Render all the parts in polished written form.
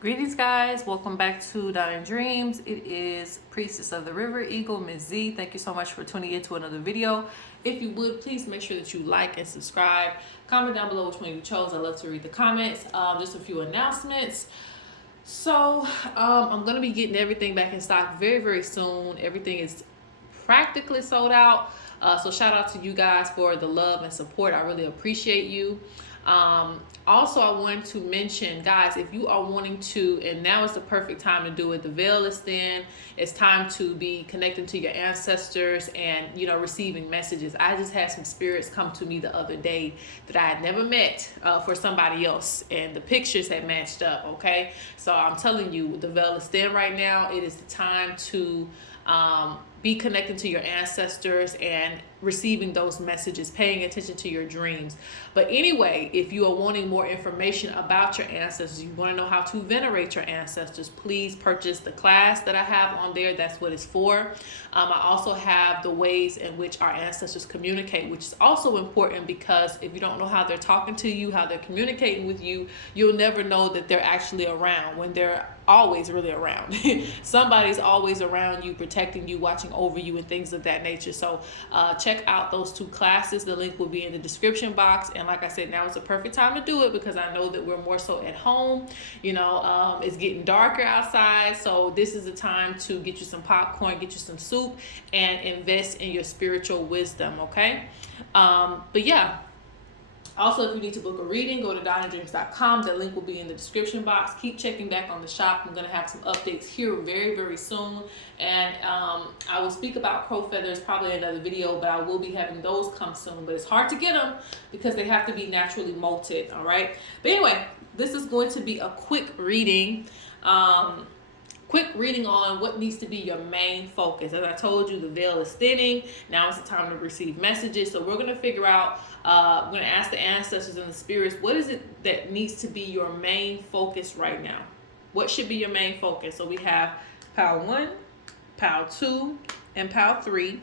Greetings, guys. Welcome back to Dine Dreams. It is Priestess of the River Eagle, Ms.Z. Thank you so much for tuning in to another video. If you would, please make sure that you like and subscribe. Comment down below which one you chose. I love to read the comments. Just a few announcements. So I'm going to be getting everything back in stock very, very soon. Everything is practically sold out. So shout out to you guys for the love and support. I really appreciate you. Also, I wanted to mention, guys, if you are wanting to, and now is the perfect time to do it. The veil is thin. It's time to be connecting to your ancestors and, receiving messages. I just had some spirits come to me the other day that I had never met for somebody else, and the pictures had matched up, okay? So I'm telling you, the veil is thin right now. It is the time to be connecting to your ancestors and receiving those messages, paying attention to your dreams. But anyway, if you are wanting more information about your ancestors, you want to know how to venerate your ancestors, please purchase the class that I have on there. That's what it's for. I also have the ways in which our ancestors communicate, which is also important, because if you don't know how they're talking to you, how they're communicating with you, you'll never know that they're actually around when they're always really around. Somebody's always around you, protecting you, watching over you, and things of that nature. So check out those two classes. The link will be in the description box. And like I said, now is the perfect time to do it, because I know that we're more so at home. It's getting darker outside, so this is the time to get you some popcorn, get you some soup, and invest in your spiritual wisdom. Okay. But yeah. Also, if you need to book a reading, go to dinerdreams.com. The link will be in the description box. Keep checking back on the shop. I'm going to have some updates here very, very soon. And I will speak about crow feathers probably in another video, but I will be having those come soon. But it's hard to get them because they have to be naturally molted, all right? But anyway, this is going to be a quick reading. Quick reading on what needs to be your main focus. As I told you, the veil is thinning. Now is the time to receive messages. So we're going to figure out, we're going to ask the ancestors and the spirits, what is it that needs to be your main focus right now? What should be your main focus? So we have pile 1, pile 2, and pile 3.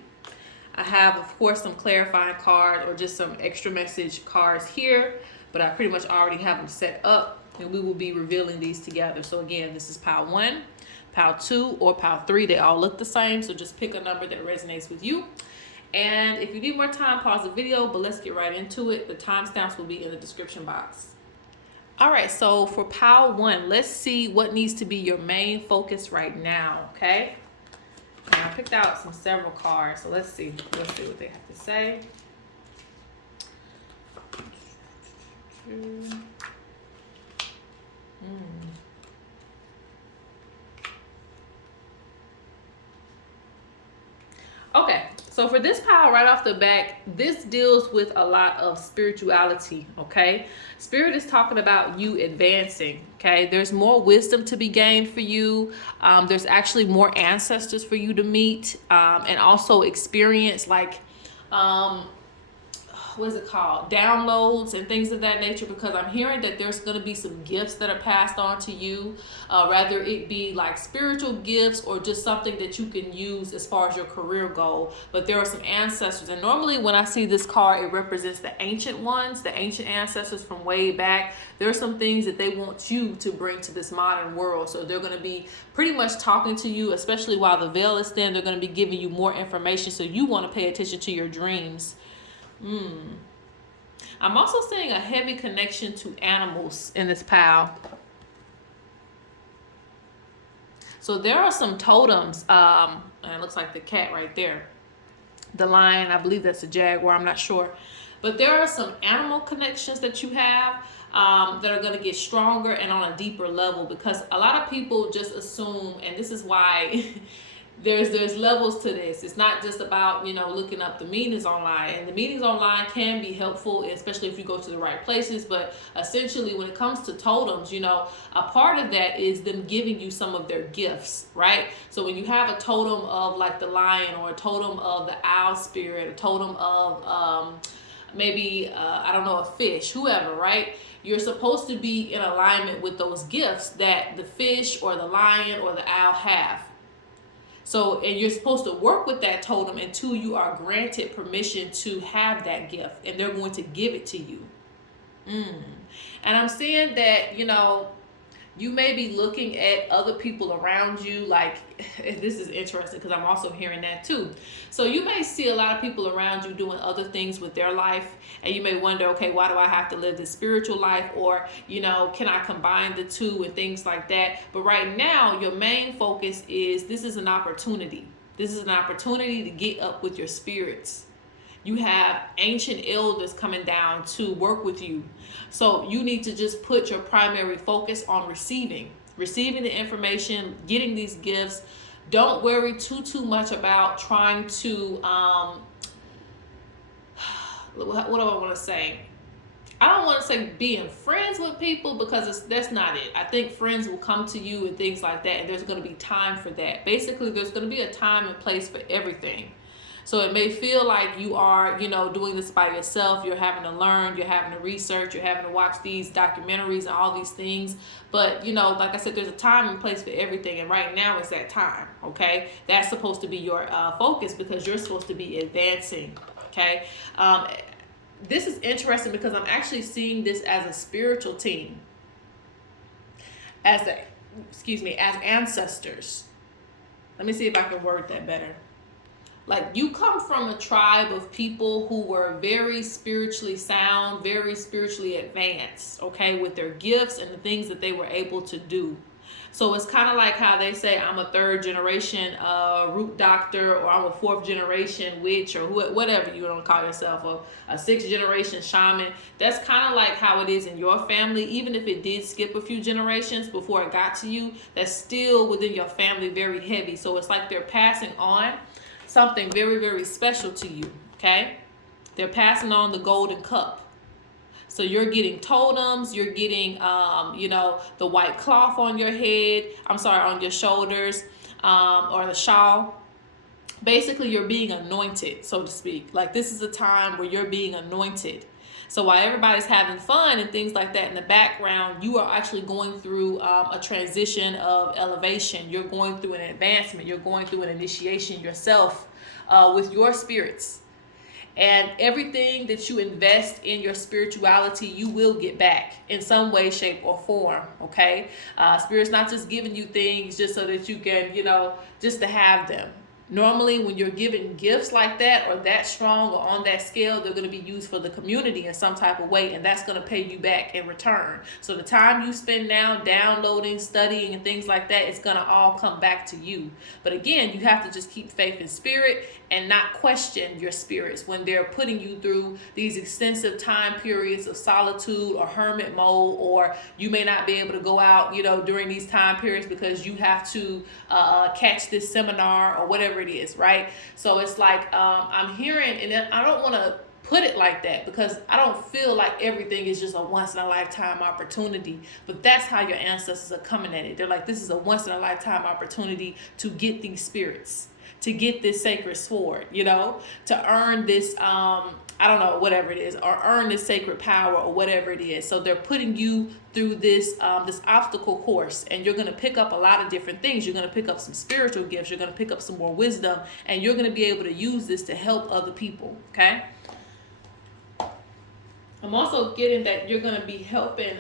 I have, of course, some clarifying cards or just some extra message cards here, but I pretty much already have them set up, and we will be revealing these together. So again, this is pile 1, pile 2, or pile 3. They all look the same, so just pick a number that resonates with you. And if you need more time, pause the video, but let's get right into it. The timestamps will be in the description box. All right, so for pile 1, let's see what needs to be your main focus right now, okay? And I picked out several cards, so let's see what they have to say. Okay, so for this pile right off the back, this deals with a lot of spirituality, okay? Spirit is talking about you advancing, okay? There's more wisdom to be gained for you. There's actually more ancestors for you to meet, and also experience, like, what is it called? Downloads and things of that nature, because I'm hearing that there's going to be some gifts that are passed on to you, rather it be like spiritual gifts or just something that you can use as far as your career goal. But there are some ancestors, and normally when I see this card, it represents the ancient ones, the ancient ancestors from way back. There are some things that they want you to bring to this modern world. So they're going to be pretty much talking to you, especially while the veil is thin. They're going to be giving you more information, so you want to pay attention to your dreams. I'm also seeing a heavy connection to animals in this pile. So there are some totems, and it looks like the cat right there. The lion, I believe that's a jaguar, I'm not sure. But there are some animal connections that you have that are going to get stronger and on a deeper level, because a lot of people just assume, and this is why there's levels to this. It's not just about, looking up the meanings online. And the meanings online can be helpful, especially if you go to the right places. But essentially, when it comes to totems, a part of that is them giving you some of their gifts, right? So when you have a totem of like the lion, or a totem of the owl spirit, a totem of maybe, a fish, whoever, right? You're supposed to be in alignment with those gifts that the fish or the lion or the owl have. So, and you're supposed to work with that totem until you are granted permission to have that gift, and they're going to give it to you. And I'm seeing that, You may be looking at other people around you, like, this is interesting because I'm also hearing that too. So you may see a lot of people around you doing other things with their life, and you may wonder, okay, why do I have to live this spiritual life? Or, you know, can I combine the two and things like that? But right now, your main focus is, this is an opportunity. This is an opportunity to get up with your spirits. You have ancient elders coming down to work with you. So you need to just put your primary focus on receiving the information, getting these gifts. Don't worry too much about trying to what do I want to say? I don't want to say being friends with people, because that's not it. I think friends will come to you and things like that, and there's going to be time for that. Basically, there's going to be a time and place for everything. So it may feel like you are, you know, doing this by yourself. You're having to learn, you're having to research, you're having to watch these documentaries and all these things. But, you know, like I said, there's a time and place for everything. And right now is that time, okay? That's supposed to be your focus, because you're supposed to be advancing, okay? This is interesting because I'm actually seeing this as a spiritual team. As ancestors. Let me see if I can word that better. Like, you come from a tribe of people who were very spiritually sound, very spiritually advanced, okay, with their gifts and the things that they were able to do. So it's kind of like how they say, I'm a third generation root doctor, or I'm a fourth generation witch, or whatever you want to call yourself, or a sixth generation shaman. That's kind of like how it is in your family. Even if it did skip a few generations before it got to you, that's still within your family, very heavy. So it's like they're passing on something very, very special to you, okay? They're passing on the golden cup. So you're getting totems, you're getting, you know, the white cloth on your head, on your shoulders, or the shawl. Basically, you're being anointed, so to speak. Like, this is a time where you're being anointed. So while everybody's having fun and things like that in the background, you are actually going through a transition of elevation. You're going through an advancement. You're going through an initiation yourself with your spirits. And everything that you invest in your spirituality, you will get back in some way, shape, or form, okay? Spirit's not just giving you things just so that you can, you know, just to have them. Normally, when you're given gifts like that, or that strong, or on that scale, they're going to be used for the community in some type of way, and that's going to pay you back in return. So the time you spend now downloading, studying, and things like that, it's going to all come back to you. But again, you have to just keep faith in spirit and not question your spirits when they're putting you through these extensive time periods of solitude or hermit mode, or you may not be able to go out, you know, during these time periods because you have to catch this seminar or whatever it is, right? So it's like, I'm hearing, and I don't want to put it like that because I don't feel like everything is just a once in a lifetime opportunity, but that's how your ancestors are coming at it. They're like, this is a once in a lifetime opportunity to get these spirits, to get this sacred sword, you know, to earn this, I don't know, whatever it is, or earn this sacred power or whatever it is. So they're putting you through this this obstacle course, and you're going to pick up a lot of different things. You're going to pick up some spiritual gifts. You're going to pick up some more wisdom, and you're going to be able to use this to help other people, okay? I'm also getting that you're going to be helping,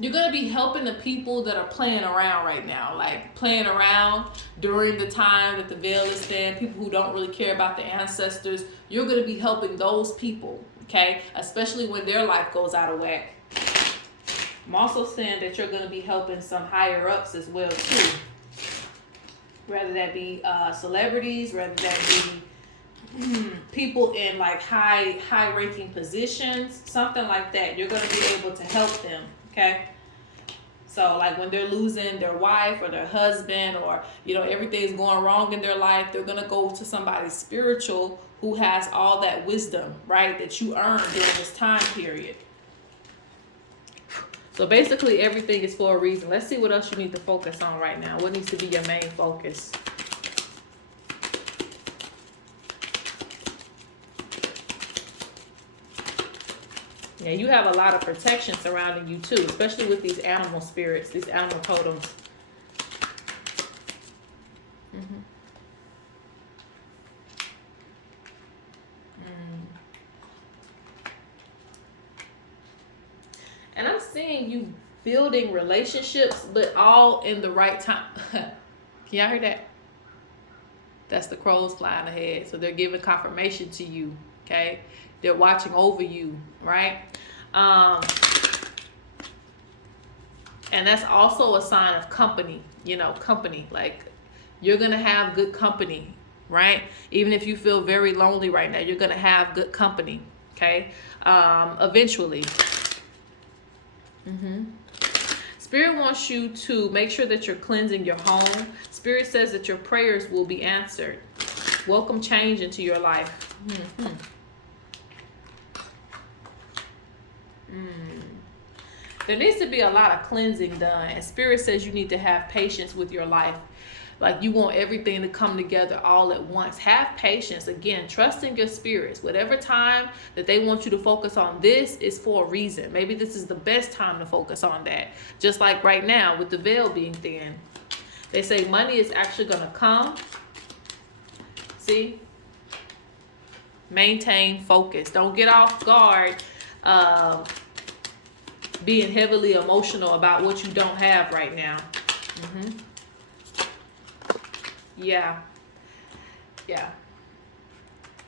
you're going to be helping the people that are playing around right now, like playing around during the time that the veil is thin, people who don't really care about the ancestors. You're going to be helping those people, okay? Especially when their life goes out of whack. I'm also saying that you're going to be helping some higher ups as well too. Whether that be celebrities, whether that be people in like high ranking positions, something like that. You're going to be able to help them, okay? So like when they're losing their wife or their husband, or, you know, everything's going wrong in their life, they're going to go to somebody spiritual who has all that wisdom, right, that you earned during this time period. So basically everything is for a reason. Let's see what else you need to focus on right now. What needs to be your main focus? Yeah, you have a lot of protection surrounding you too, especially with these animal spirits, these animal totems. seeing you building relationships, but all in the right time. Can y'all hear that? That's the crows flying ahead. So they're giving confirmation to you, okay? They're watching over you, right? And that's also a sign of company, you know, company. Like, you're going to have good company, right? Even if you feel very lonely right now, you're going to have good company, okay? Eventually. Spirit wants you to make sure that you're cleansing your home. Spirit says that your prayers will be answered. Welcome change into your life. There needs to be a lot of cleansing done. And Spirit says you need to have patience with your life. Like, you want everything to come together all at once. Have patience. Again, trust in your spirits. Whatever time that they want you to focus on this is for a reason. Maybe this is the best time to focus on that. Just like right now with the veil being thin. They say money is actually going to come. See? Maintain focus. Don't get off guard being heavily emotional about what you don't have right now. Yeah.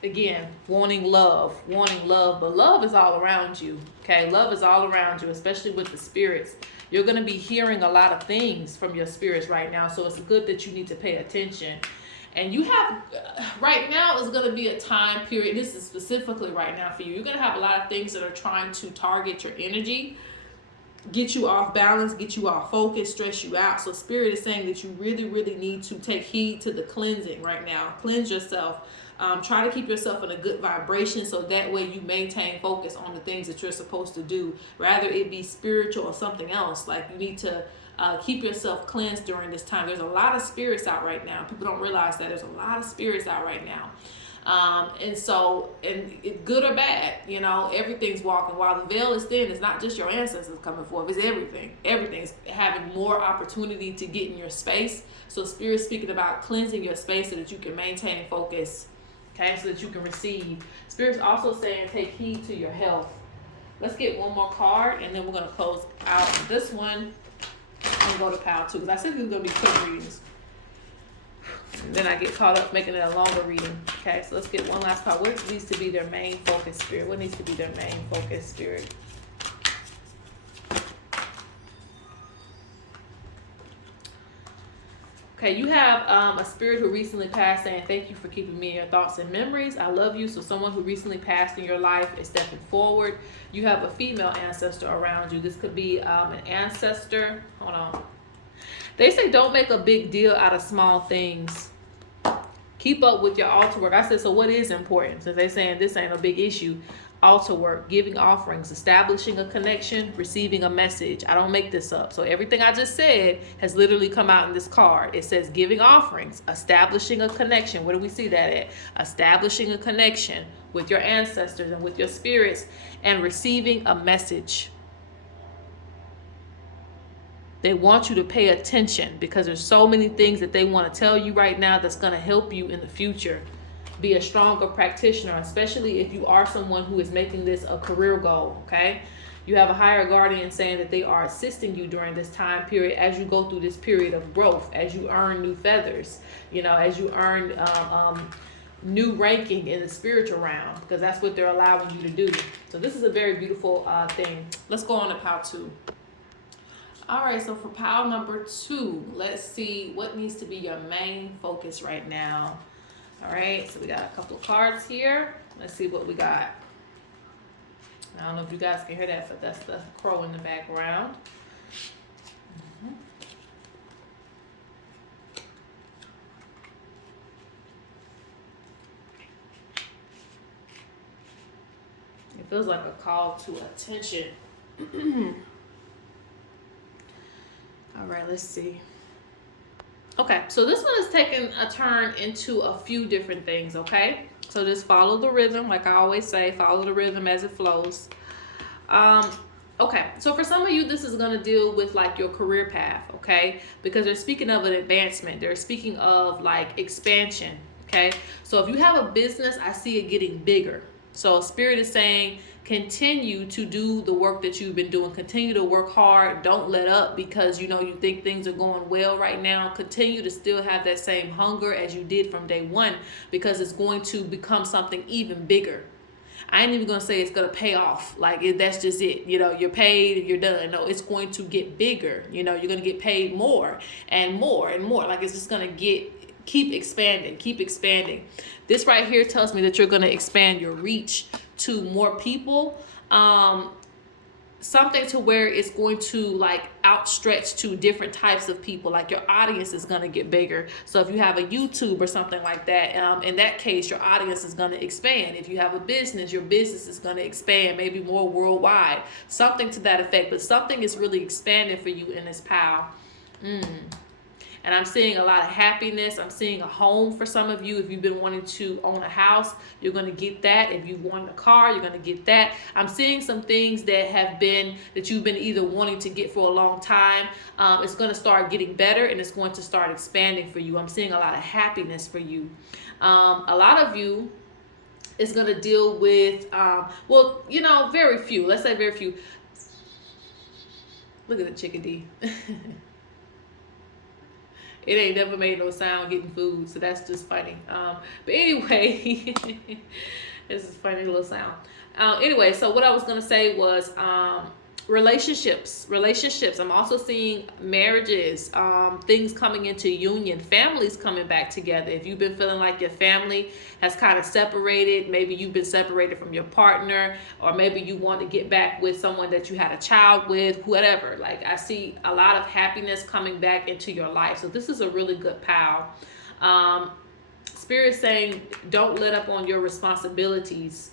Again, wanting love, but love is all around you, okay? Love is all around you, especially with the spirits. You're going to be hearing a lot of things from your spirits right now, so it's good that you need to pay attention. And you have, right now is going to be a time period, this is specifically right now for you, you're going to have a lot of things that are trying to target your energy, get you off balance, get you off focus, stress you out. So Spirit is saying that you really, really need to take heed to the cleansing right now. Cleanse yourself. Try to keep yourself in a good vibration so that way you maintain focus on the things that you're supposed to do. Rather it be spiritual or something else. Like, you need to keep yourself cleansed during this time. There's a lot of spirits out right now. People don't realize that there's a lot of spirits out right now. And it, good or bad, you know, everything's walking. While the veil is thin, it's not just your ancestors coming forth, it's everything. Everything's having more opportunity to get in your space. So Spirit's speaking about cleansing your space so that you can maintain focus, okay, so that you can receive. Spirit's also saying take heed to your health. Let's get one more card, and then we're going to close out this one and go to pile 2, because I said these are going to be quick readings. And then I get caught up making it a longer reading. Okay, so let's get one last card. What needs to be their main focus, Spirit? What needs to be their main focus, Spirit? Okay, you have a spirit who recently passed saying, thank you for keeping me in your thoughts and memories. I love you. So someone who recently passed in your life is stepping forward. You have a female ancestor around you. This could be an ancestor. Hold on. They say don't make a big deal out of small things. Keep up with your altar work. I said, so what is important? Since they're saying this ain't a big issue. Altar work, giving offerings, establishing a connection, receiving a message. I don't make this up. So everything I just said has literally come out in this card. It says giving offerings, establishing a connection. Where do we see that at? Establishing a connection with your ancestors and with your spirits, and receiving a message. They want you to pay attention because there's so many things that they want to tell you right now that's going to help you in the future. Be a stronger practitioner, especially if you are someone who is making this a career goal, okay? You have a higher guardian saying that they are assisting you during this time period as you go through this period of growth, as you earn new feathers, you know, as you earn new ranking in the spiritual realm, because that's what they're allowing you to do. So this is a very beautiful thing. Let's go on to pile 2. All right, so for pile number 2, let's see what needs to be your main focus right now. All right, so we got a couple of cards here. Let's see what we got. I don't know if you guys can hear that, but that's the crow in the background. It feels like a call to attention. All right, let's see. Okay, so this one is taking a turn into a few different things, okay? So just follow the rhythm, like I always say, follow the rhythm as it flows. Okay, so for some of you, this is going to deal with like your career path, okay? Because they're speaking of an advancement. They're speaking of like expansion, okay? So if you have a business, I see it getting bigger. So Spirit is saying continue to do the work that you've been doing. Continue to work hard. Don't let up because you know you think things are going well right now. Continue to still have that same hunger as you did from day one, because it's going to become something even bigger. I ain't even gonna say it's gonna pay off. Like that's just it. You know, you're paid, you're done. No, it's going to get bigger. You know, you're gonna get paid more and more and more. Like it's just gonna keep expanding, keep expanding. This right here tells me that you're gonna expand your reach to more people. Something to where it's going to like outstretch to different types of people. Like your audience is going to get bigger. So if you have a YouTube or something like that, in that case your audience is going to expand. If you have a business, your business is going to expand, maybe more worldwide, something to that effect. But something is really expanding for you in this pile. And I'm seeing a lot of happiness. I'm seeing a home for some of you. If you've been wanting to own a house, you're going to get that. If you want a car, you're going to get that. I'm seeing some things that you've been either wanting to get for a long time. It's going to start getting better and it's going to start expanding for you. I'm seeing a lot of happiness for you. A lot of you is going to deal with, well, you know, very few. Let's say very few. Look at the chickadee. It ain't never made no sound getting food, so that's just funny. But anyway, this is a funny little sound. Anyway, so what I was gonna say was relationships. I'm also seeing marriages, things coming into union, families coming back together. If you've been feeling like your family has kind of separated, maybe you've been separated from your partner, or maybe you want to get back with someone that you had a child with, whatever. Like I see a lot of happiness coming back into your life. So this is a really good pile. Spirit saying, don't let up on your responsibilities.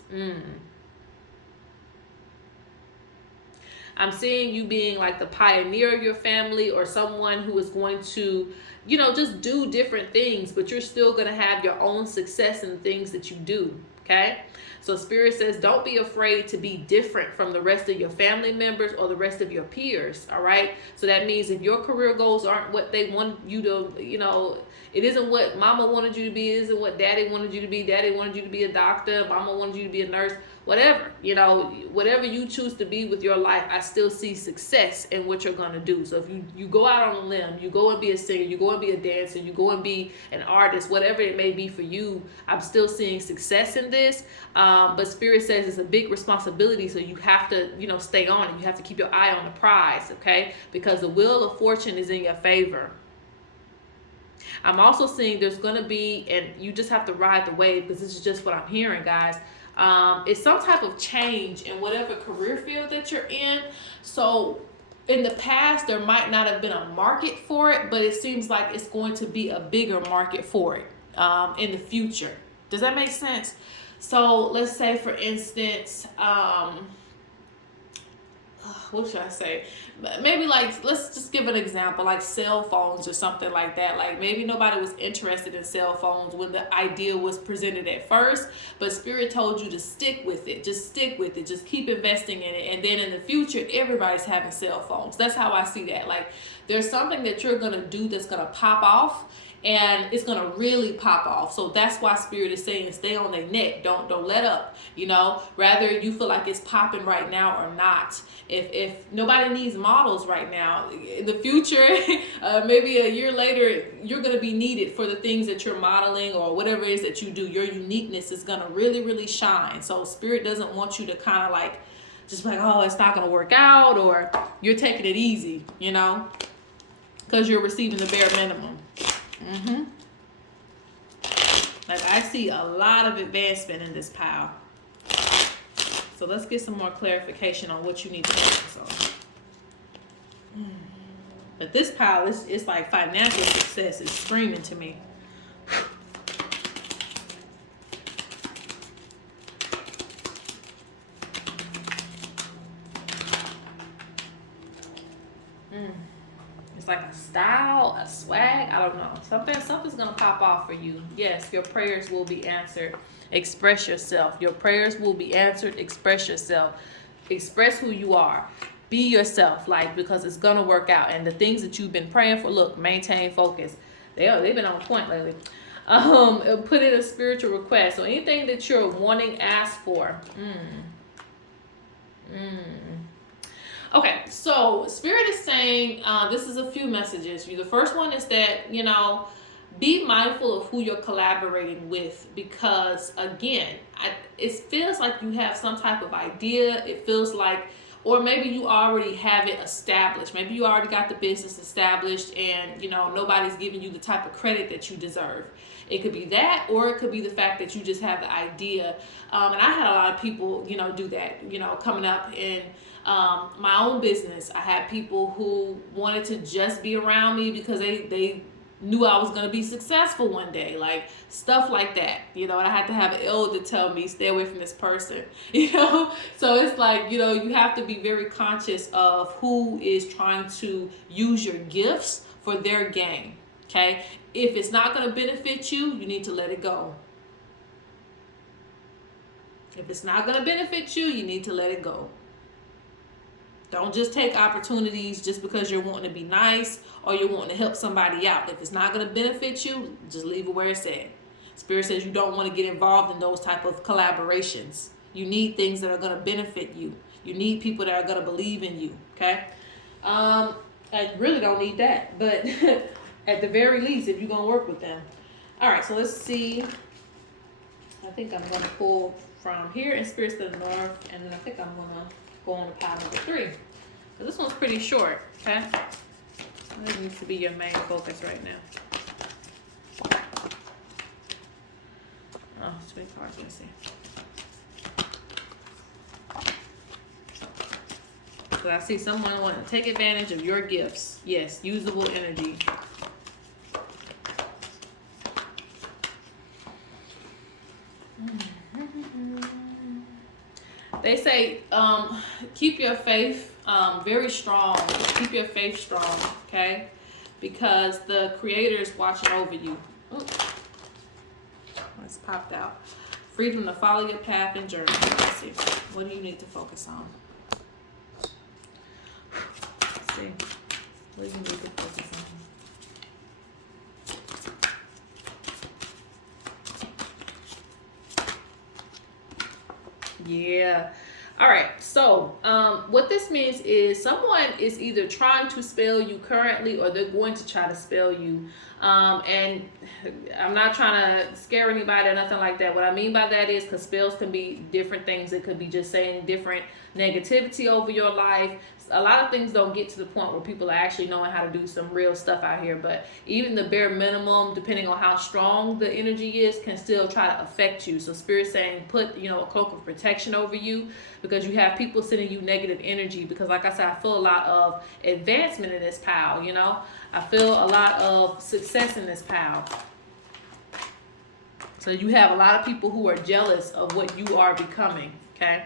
I'm seeing you being like the pioneer of your family, or someone who is going to, you know, just do different things, but you're still going to have your own success in the things that you do. Okay. So Spirit says, don't be afraid to be different from the rest of your family members or the rest of your peers. All right. So that means if your career goals aren't what they want you to, you know, it isn't what mama wanted you to be, it isn't what daddy wanted you to be. Daddy wanted you to be a doctor, mama wanted you to be a nurse, whatever, you know, whatever you choose to be with your life, I still see success in what you're going to do. So if you go out on a limb, you go and be a singer, you go and be a dancer, you go and be an artist, whatever it may be for you, I'm still seeing success in this. But Spirit says it's a big responsibility. So you have to, you know, stay on it. You have to keep your eye on the prize. Okay. Because the wheel of fortune is in your favor. I'm also seeing there's going to be, and you just have to ride the wave, because this is just what I'm hearing, guys. It's some type of change in whatever career field that you're in. So in the past, there might not have been a market for it, but it seems like it's going to be a bigger market for it in the future. Does that make sense? So let's say, for instance, what should I say? Maybe like, let's just give an example, like cell phones or something like that. Like maybe nobody was interested in cell phones when the idea was presented at first, but Spirit told you to stick with it. Just stick with it. Just keep investing in it. And then in the future, everybody's having cell phones. That's how I see that. Like there's something that you're going to do that's going to pop off. And it's going to really pop off. So that's why Spirit is saying stay on their neck. Don't let up, you know, rather you feel like it's popping right now or not. If nobody needs models right now, in the future, maybe a year later, you're going to be needed for the things that you're modeling or whatever it is that you do. Your uniqueness is going to really, really shine. So Spirit doesn't want you to kind of like, just like, oh, it's not going to work out, or you're taking it easy, you know, because you're receiving the bare minimum. Like I see a lot of advancement in this pile. So let's get some more clarification on what you need to focus on. But this pile is like financial success is screaming to me. It's like a style, a swag, I don't know. Something's gonna pop off for you. Yes, your prayers will be answered. Express yourself. Your prayers will be answered. Express yourself. Express who you are. Be yourself, like, because it's gonna work out. And the things that you've been praying for, look, maintain focus. They've been on point lately. Put in a spiritual request. So anything that you're wanting, ask for. Okay, so Spirit is saying, this is a few messages. The first one is that, be mindful of who you're collaborating with, because again, it feels like you have some type of idea. It feels like, or maybe you already have it established. Maybe you already got the business established, and nobody's giving you the type of credit that you deserve. It could be that, or it could be the fact that you just have the idea. And I had a lot of people, do that, coming up in my own business. I had people who wanted to just be around me because they knew I was going to be successful one day, like stuff like that, and I had to have an elder tell me, stay away from this person, so it's like, you have to be very conscious of who is trying to use your gifts for their gain. Okay, if it's not going to benefit you, you need to let it go. If it's not going to benefit you, you need to let it go. Don't just take opportunities just because you're wanting to be nice or you're wanting to help somebody out. If it's not going to benefit you, just leave it where it's at. Spirit says you don't want to get involved in those type of collaborations. You need things that are going to benefit you. You need people that are going to believe in you. Okay? I really don't need that, but at the very least, if you're going to work with them. All right, so let's see. I think I'm going to pull from here in Spirits to the North, and then I think I'm going to go on to pile number 3. So this one's pretty short, okay? That needs to be your main focus right now. Oh, it's big cards, let's see. So I see someone wanting to take advantage of your gifts. Yes, usable energy. They say, keep your faith very strong. Keep your faith strong, okay? Because the Creator is watching over you. Oh, it's popped out. Freedom to follow your path and journey. Let's see. What do you need to focus on? Let's see. What do you need to focus on? Yeah. All right. So what this means is someone is either trying to spell you currently, or they're going to try to spell you. And I'm not trying to scare anybody or nothing like that. What I mean by that is, because spells can be different things. It could be just saying different negativity over your life. A lot of things don't get to the point where people are actually knowing how to do some real stuff out here, but even the bare minimum, depending on how strong the energy is, can still try to affect you. So Spirit's saying put a cloak of protection over you, because you have people sending you negative energy. Because like I said, I feel a lot of advancement in this pile. I feel a lot of success in this pile. So you have a lot of people who are jealous of what you are becoming. Okay.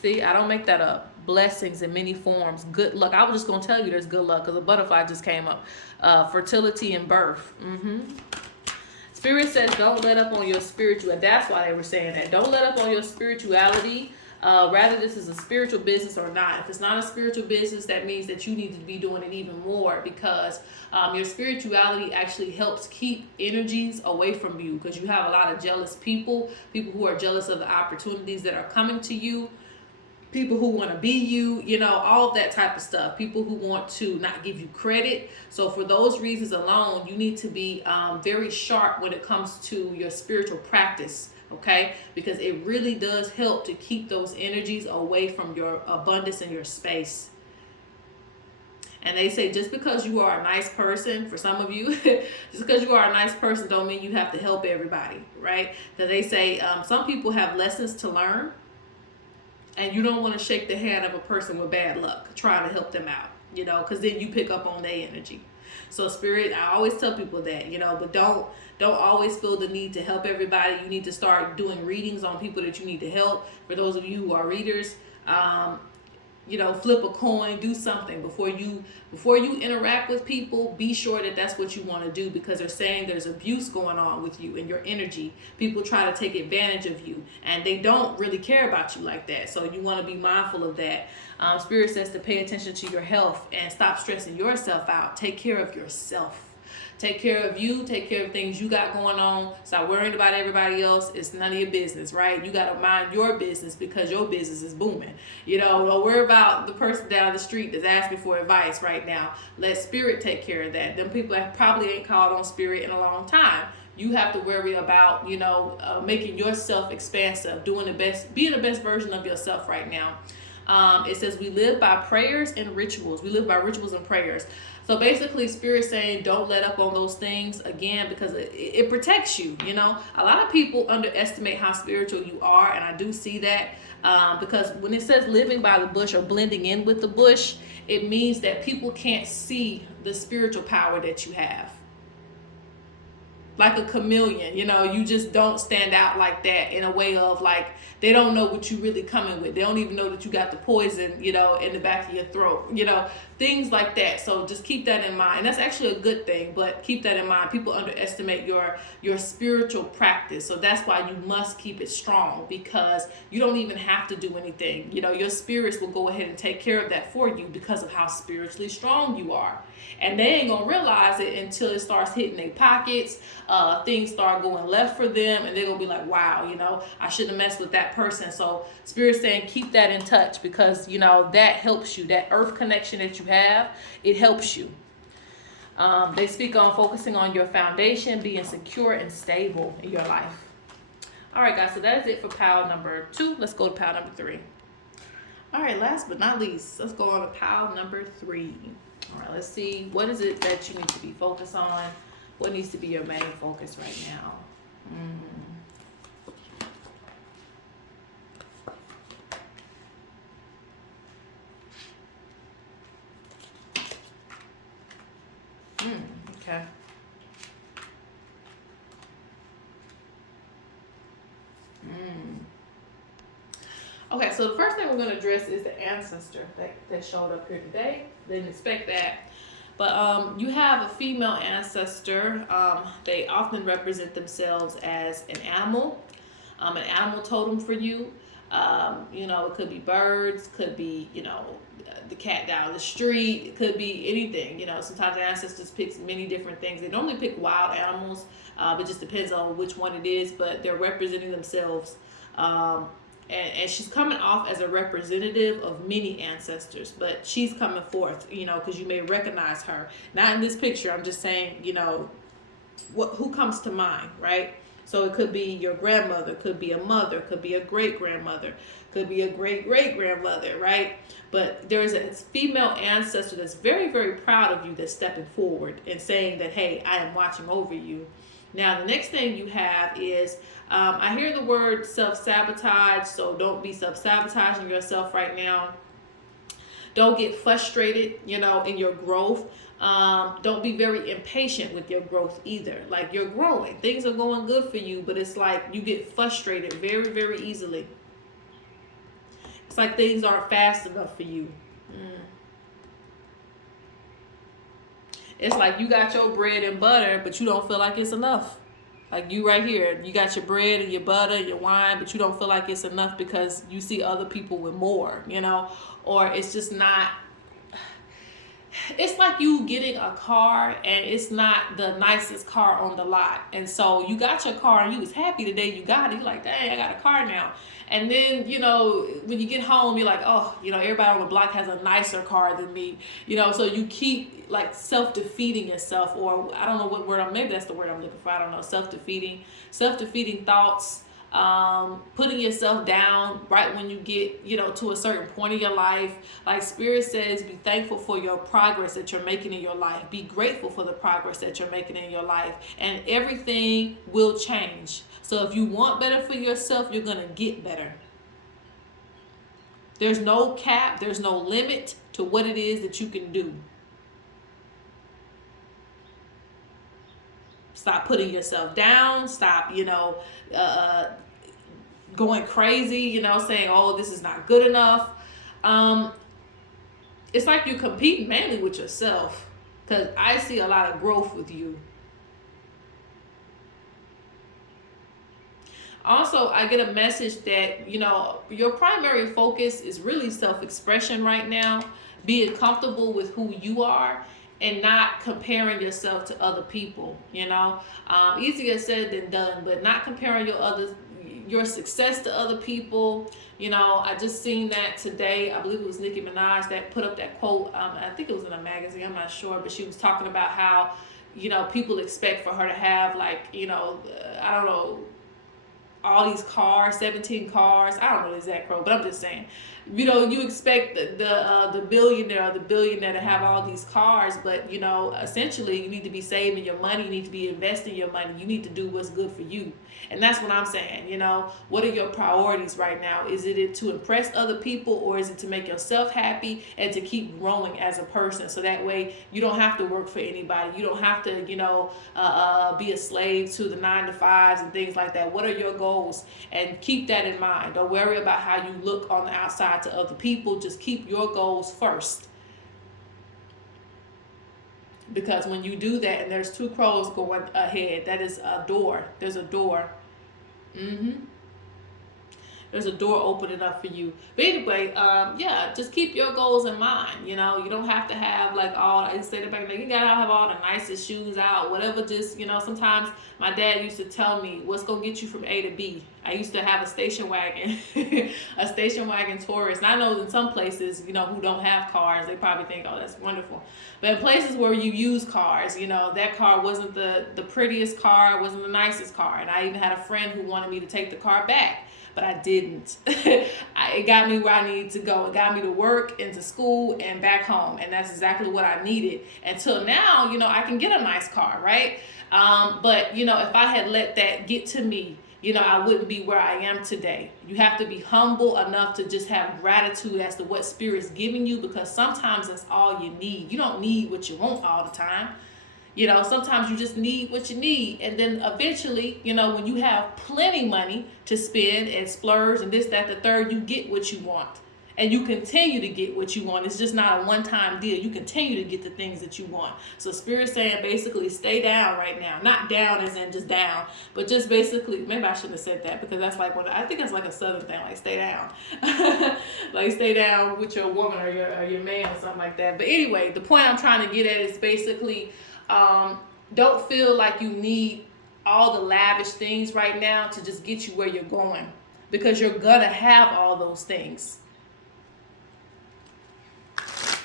See, I don't make that up. Blessings in many forms. Good luck. I was just going to tell you there's good luck because a butterfly just came up. Fertility and birth. Spirit says don't let up on your spirituality. That's why they were saying that. Don't let up on your spirituality. Rather, this is a spiritual business or not. If it's not a spiritual business, that means that you need to be doing it even more, because your spirituality actually helps keep energies away from you, because you have a lot of jealous people who are jealous of the opportunities that are coming to you. People who want to be you, all of that type of stuff. People who want to not give you credit. So for those reasons alone, you need to be very sharp when it comes to your spiritual practice, okay? Because it really does help to keep those energies away from your abundance and your space. And they say just because you are a nice person, for some of you, just because you are a nice person don't mean you have to help everybody, right? Because they say some people have lessons to learn. And you don't want to shake the hand of a person with bad luck, trying to help them out, because then you pick up on their energy. So Spirit, I always tell people that, but don't always feel the need to help everybody. You need to start doing readings on people that you need to help. For those of you who are readers, flip a coin, do something before you interact with people. Be sure that that's what you want to do, because they're saying there's abuse going on with you and your energy. People try to take advantage of you, and they don't really care about you like that. So you want to be mindful of that. Spirit says to pay attention to your health and stop stressing yourself out. Take care of yourself. Take care of you, take care of things you got going on. Stop worrying about everybody else. It's none of your business, right? You got to mind your business because your business is booming. You know, don't worry about the person down the street that's asking for advice right now. Let spirit take care of that. Them people probably ain't called on spirit in a long time. You have to worry about, making yourself expansive, doing the best, being the best version of yourself right now. It says we live by prayers and rituals. We live by rituals and prayers. So basically, Spirit's saying don't let up on those things again because it protects you. You know, a lot of people underestimate how spiritual you are, and I do see that because when it says living by the bush or blending in with the bush, it means that people can't see the spiritual power that you have. Like a chameleon, you just don't stand out like that in a way of like, they don't know what you really coming with. They don't even know that you got the poison, in the back of your throat, things like that. So just keep that in mind. And that's actually a good thing, but keep that in mind. People underestimate your spiritual practice. So that's why you must keep it strong because you don't even have to do anything. Your spirits will go ahead and take care of that for you because of how spiritually strong you are. And they ain't gonna realize it until it starts hitting their pockets. Things start going left for them, and they're gonna be like, wow, I shouldn't have messed with that person. So Spirit's saying keep that in touch because that helps you. That earth connection that you have, it helps you. They speak on focusing on your foundation, being secure and stable in your life. All right, guys, so that is it for pile number 2. Let's go to pile number 3. All right, last but not least, let's go on to pile number 3. All right, let's see. What is it that you need to be focused on? What needs to be your main focus right now? Okay. Okay, so the first thing we're going to address is the ancestor that showed up here today. Didn't expect that. But you have a female ancestor. They often represent themselves as an animal totem for you. It could be birds, could be, the cat down the street, it could be anything. Sometimes the ancestors pick many different things. They normally pick wild animals, it just depends on which one it is, but they're representing themselves. And she's coming off as a representative of many ancestors, but she's coming forth, because you may recognize her. Not in this picture, I'm just saying, who comes to mind, right? So it could be your grandmother, could be a mother, could be a great-grandmother, could be a great-great-grandmother, right? But there's a female ancestor that's very, very proud of you that's stepping forward and saying that, hey, I am watching over you. Now, the next thing you have is, I hear the word self-sabotage, so don't be self-sabotaging yourself right now. Don't get frustrated, in your growth. Don't be very impatient with your growth either. Like, you're growing. Things are going good for you, but it's like you get frustrated very, very easily. It's like things aren't fast enough for you. It's like you got your bread and butter, but you don't feel like it's enough. Like you right here, you got your bread and your butter, your wine, but you don't feel like it's enough because you see other people with more, or it's just not. It's like you getting a car and it's not the nicest car on the lot. And so you got your car and you was happy the day you got it. You're like, dang, I got a car now. And then, when you get home, you're like, oh, everybody on the block has a nicer car than me. So you keep like self-defeating yourself, or I don't know what word, maybe that's the word I'm looking for. I don't know, self-defeating thoughts. Putting yourself down right when you get, to a certain point of your life. Like Spirit says, be thankful for your progress that you're making in your life. Be grateful for the progress that you're making in your life. And everything will change. So if you want better for yourself, you're going to get better. There's no cap, there's no limit to what it is that you can do. Stop putting yourself down. Stop, going crazy, saying, oh, this is not good enough. It's like you compete mainly with yourself, because I see a lot of growth with you. Also, I get a message that, your primary focus is really self-expression right now, being comfortable with who you are and not comparing yourself to other people. Easier said than done, but not comparing your success to other people. I just seen that today. I believe it was Nicki Minaj that put up that quote. I think it was in a magazine, I'm not sure, but she was talking about how people expect for her to have, like, I don't know, all these cars, 17 cars. I don't know the exact quote, but I'm just saying, you expect the billionaire or the billionaire to have all these cars, but essentially you need to be saving your money, you need to be investing your money, you need to do what's good for you. And that's what I'm saying. What are your priorities right now? Is it to impress other people, or is it to make yourself happy and to keep growing as a person, so that way you don't have to work for anybody, you don't have to be a slave to the 9-to-5s and things like that? What are your goals? And keep that in mind. Don't worry about how you look on the outside to other people. Just keep your goals first. Because when you do that, and there's 2 crows going ahead, that is a door. There's a door. There's a door opening up for you. But anyway, just keep your goals in mind. You don't have to have like all, I say that back then, you gotta have all the nicest shoes out, whatever. Just, sometimes my dad used to tell me what's gonna get you from A to B. I used to have a station wagon, a station wagon Taurus. And I know in some places, who don't have cars, they probably think, oh, that's wonderful. But in places where you use cars, that car wasn't the prettiest car, wasn't the nicest car. And I even had a friend who wanted me to take the car back, but I didn't. It got me where I needed to go. It got me to work, into school, and back home. And that's exactly what I needed. Until now, I can get a nice car, right? But, if I had let that get to me, I wouldn't be where I am today. You have to be humble enough to just have gratitude as to what Spirit's giving you, because sometimes that's all you need. You don't need what you want all the time. Sometimes you just need what you need. And then eventually, when you have plenty money to spend and splurge and this, that, the third, you get what you want. And you continue to get what you want. It's just not a one-time deal. You continue to get the things that you want. So Spirit's saying basically stay down right now. Not down as in just down, but just basically, maybe I shouldn't have said that, because that's like I think that's like a Southern thing, like stay down. Like stay down with your woman or your man or something like that. But anyway, the point I'm trying to get at is basically, don't feel like you need all the lavish things right now to just get you where you're going, because you're gonna have all those things.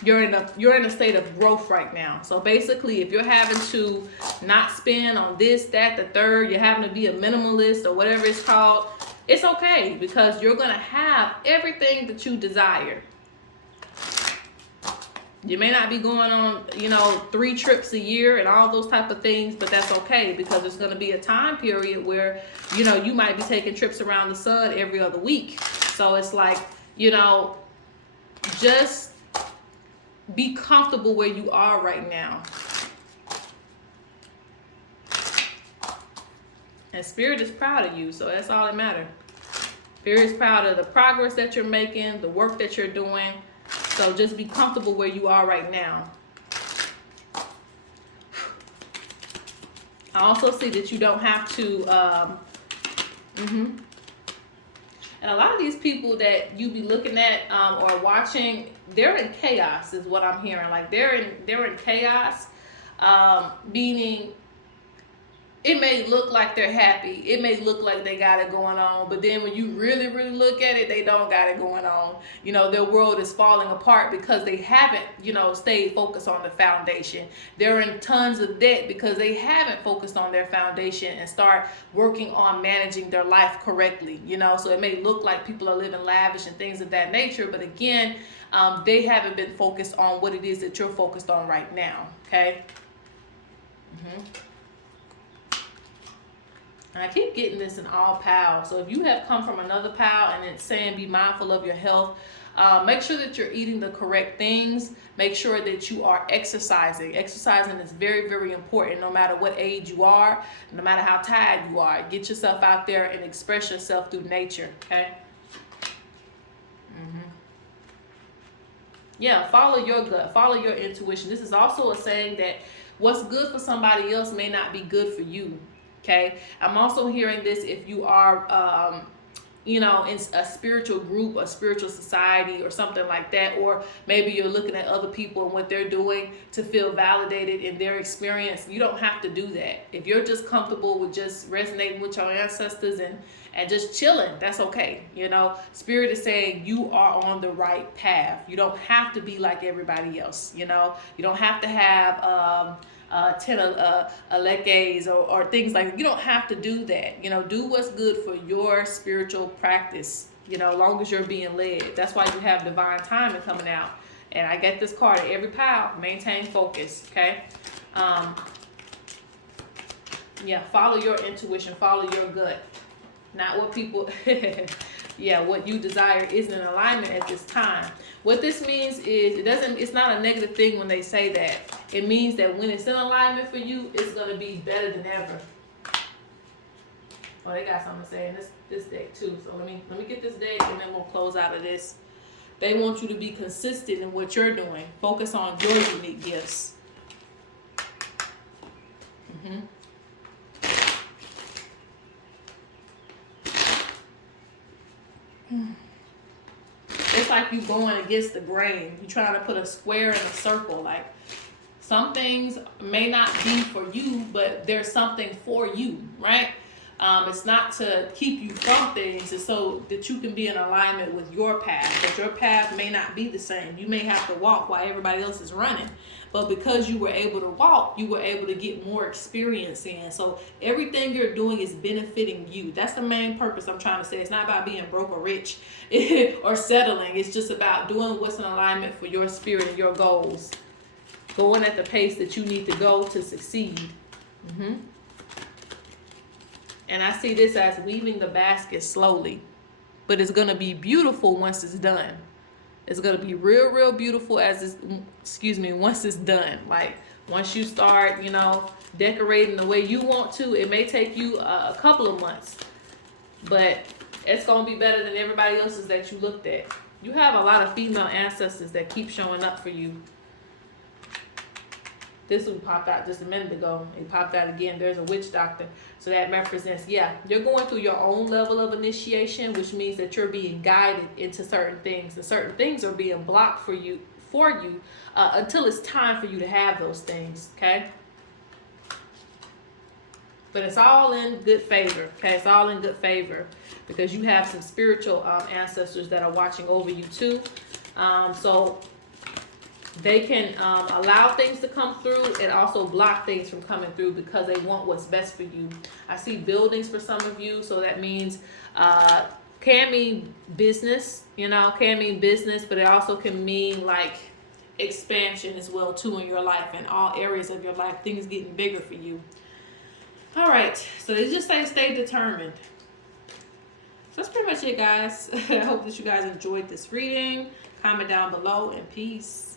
You're in a state of growth right now. So basically, if you're having to not spend on this, that, the third, you're having to be a minimalist or whatever it's called, it's okay, because you're gonna have everything that you desire. You may not be going on, 3 trips a year and all those type of things, but that's okay, because there's going to be a time period where, you might be taking trips around the sun every other week. So it's like, just be comfortable where you are right now. And Spirit is proud of you, so that's all that matters. Spirit is proud of the progress that you're making, the work that you're doing. So just be comfortable where you are right now. I also see that you don't have to, and a lot of these people that you be looking at or watching, they're in chaos is what I'm hearing. Like they're in chaos, meaning it may look like they're happy. It may look like they got it going on, but then when you really, really look at it, they don't got it going on. Their world is falling apart because they haven't, stayed focused on the foundation. They're in tons of debt because they haven't focused on their foundation and start working on managing their life correctly. So it may look like people are living lavish and things of that nature, but again, they haven't been focused on what it is that you're focused on right now. Okay. And I keep getting this in all pals. So if you have come from another pal and it's saying be mindful of your health, make sure that you're eating the correct things. Make sure that you are exercising. Exercising is very, very important no matter what age you are, no matter how tired you are. Get yourself out there and express yourself through nature, okay? Yeah, follow your gut. Follow your intuition. This is also a saying that what's good for somebody else may not be good for you. Okay, I'm also hearing this if you are you know, in a spiritual group, a spiritual society or something like that, or maybe you're looking at other people and what they're doing to feel validated in their experience. You don't have to do that. If you're just comfortable with just resonating with your ancestors and just chilling, that's okay. You know, Spirit is saying you are on the right path. You don't have to be like everybody else. You know, you don't have to have 10 alekes or things like that. You don't have to do that. You know, do what's good for your spiritual practice, you know, as long as you're being led. That's why you have divine timing coming out. And I get this card at every pile. Maintain focus, okay? Yeah, follow your intuition, follow your gut. Not what people, yeah, what you desire isn't in alignment at this time. What this means is it's not a negative thing when they say that. It means that when it's in alignment for you, it's gonna be better than ever. Oh, they got something to say in this deck too. So let me get this deck and then we'll close out of this. They want you to be consistent in what you're doing. Focus on your unique gifts. It's like you going against the grain. You're trying to put a square in a circle. Like, some things may not be for you, but there's something for you, right? It's not to keep you from things. It's so that you can be in alignment with your path. But your path may not be the same. You may have to walk while everybody else is running. But because you were able to walk, you were able to get more experience in. So everything you're doing is benefiting you. That's the main purpose I'm trying to say. It's not about being broke or rich or settling. It's just about doing what's in alignment for your spirit and your goals. Going at the pace that you need to go to succeed. And I see this as weaving the basket slowly. But it's going to be beautiful once it's done. It's going to be real, real beautiful once it's done. Like, once you start, you know, decorating the way you want to, it may take you a couple of months. But it's going to be better than everybody else's that you looked at. You have a lot of female ancestors that keep showing up for you. This one popped out just a minute ago. It popped out again. There's a witch doctor. So that represents, yeah, you're going through your own level of initiation, which means that you're being guided into certain things. And certain things are being blocked for you until it's time for you to have those things, okay? But it's all in good favor, okay? It's all in good favor because you have some spiritual ancestors that are watching over you too. So they can allow things to come through and also block things from coming through because they want what's best for you. I see buildings for some of you, so that means can mean business, you know, can mean business, but it also can mean like expansion as well too in your life, in all areas of your life, things getting bigger for you. All right, so they just say stay determined. So that's pretty much it, guys. I hope that you guys enjoyed this reading. Comment down below and peace.